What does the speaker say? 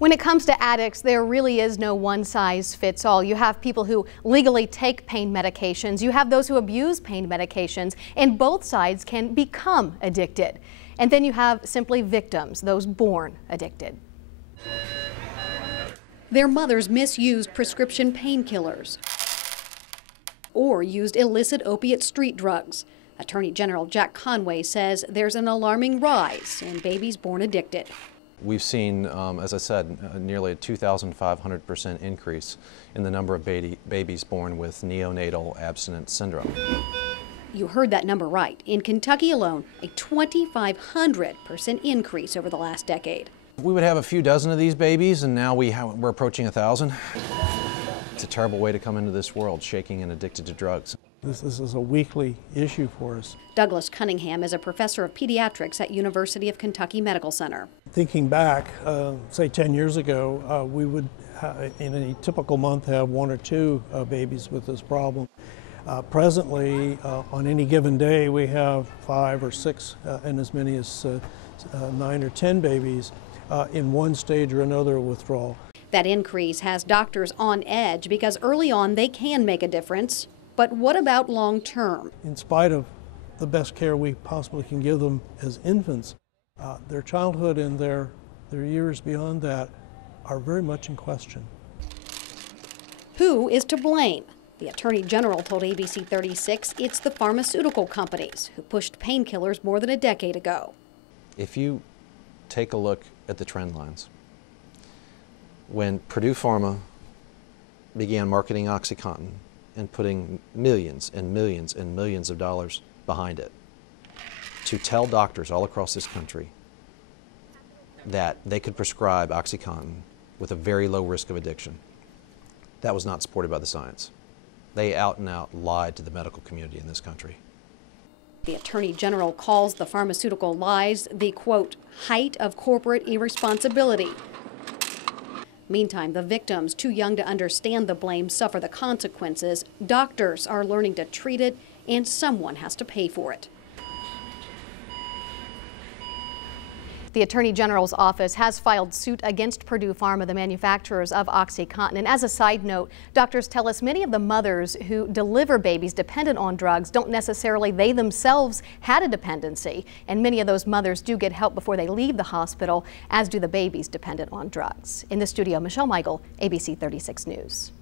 When it comes to addicts, there really is no one size fits all. You have people who legally take pain medications. You have those who abuse pain medications, and both sides can become addicted. And then you have simply victims, those born addicted. Their mothers misused prescription painkillers or used illicit opiate street drugs. Attorney General Jack Conway says there's an alarming rise in babies born addicted. We've seen, as I said, nearly a 2,500% increase in the number of babies born with neonatal abstinence syndrome. You heard that number right. In Kentucky alone, a 2,500% increase over the last decade. We would have a few dozen of these babies, and now we're approaching 1,000. It's a terrible way to come into this world, shaking and addicted to drugs. This is a weekly issue for us. Douglas Cunningham is a professor of pediatrics at University of Kentucky Medical Center. Thinking back, say 10 years ago, we would, in a typical month, have 1 or 2 babies with this problem. Presently, on any given day, we have 5 or 6 and as many as 9 or 10 babies in one stage or another of withdrawal. That increase has doctors on edge because early on they can make a difference. But what about long term? In spite of the best care we possibly can give them as infants, their childhood and their years beyond that are very much in question. Who is to blame? The Attorney General told ABC 36 it's the pharmaceutical companies who pushed painkillers more than a decade ago. If you take a look at the trend lines, when Purdue Pharma began marketing OxyContin and putting millions and millions and millions of dollars behind it to tell doctors all across this country that they could prescribe OxyContin with a very low risk of addiction, that was not supported by the science. They out and out lied to the medical community in this country. The Attorney General calls the pharmaceutical lies the, quote, height of corporate irresponsibility. Meantime, the victims, too young to understand the blame, suffer the consequences. Doctors are learning to treat it, and someone has to pay for it. The Attorney General's office has filed suit against Purdue Pharma, the manufacturers of OxyContin. And as a side note, doctors tell us many of the mothers who deliver babies dependent on drugs don't necessarily they themselves had a dependency. And many of those mothers do get help before they leave the hospital, as do the babies dependent on drugs. In the studio, Michelle Michael, ABC 36 News.